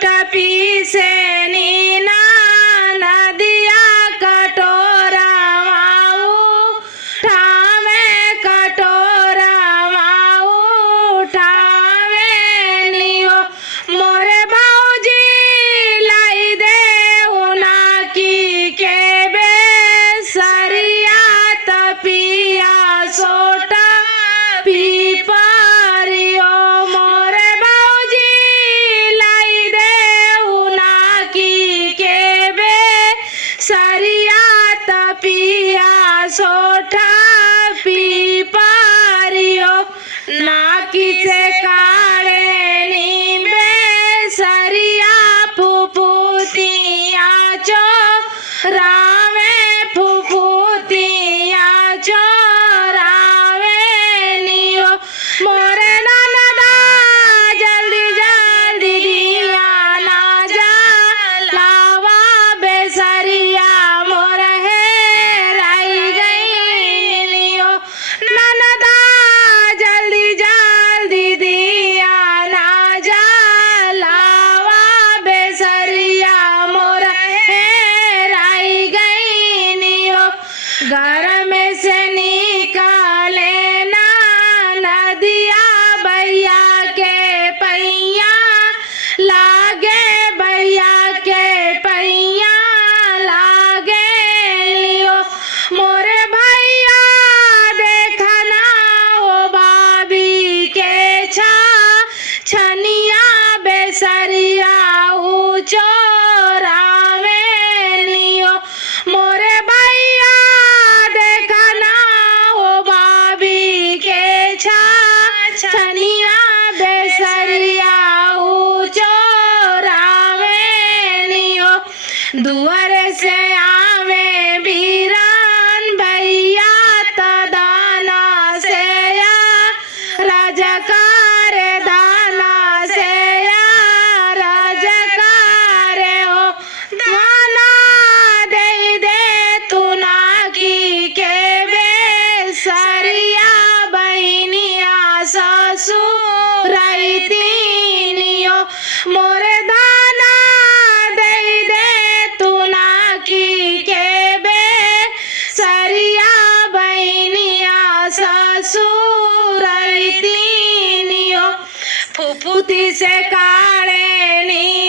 सोट पीसे नीना नदिया कटोरा माऊ ठावे कटोरा माऊ ठावे नियो मोरे बाऊजी लाई दे उना की के बे सरिया तपिया सोटा पी पारियो मोरे बाऊजी लाई दे उना की के बे सरिया तपिया सोटा पी पारियो नाकीचे काळे निंबे सरिया फुफुतियाचो रावे फुफुतियाचो रावे नियो मोरे ननदा जल्दी जल्दी दिया ना जा लावा बेसरिया मोर है राई गई नियो ननदा जल्दी जल्दी दिया ना जा लावा बेसरिया मोर है राई गई नियो घर में से निकाले ना नदिया भैया के पैया लागे भैया के पैया लागे लियो मोरे भैया देखना ओ भाभी के छा छनिया बेसरिया ऊंचो रावे लियो मोरे भैया देखना ओ भाभी के छा छनिया बेसरिया ऊंचो रावे लियो दुआरे से आवे बीरान भैया तदाना से या राजकार दाना से या राजकार हो दाना दे तू ना की के बे सरिया बहनिया सासू रईतीनियो मोरे दाना दे तू ना की के बे सरिया बहनिया सासू रईतीनियो फुफुती से काळे नी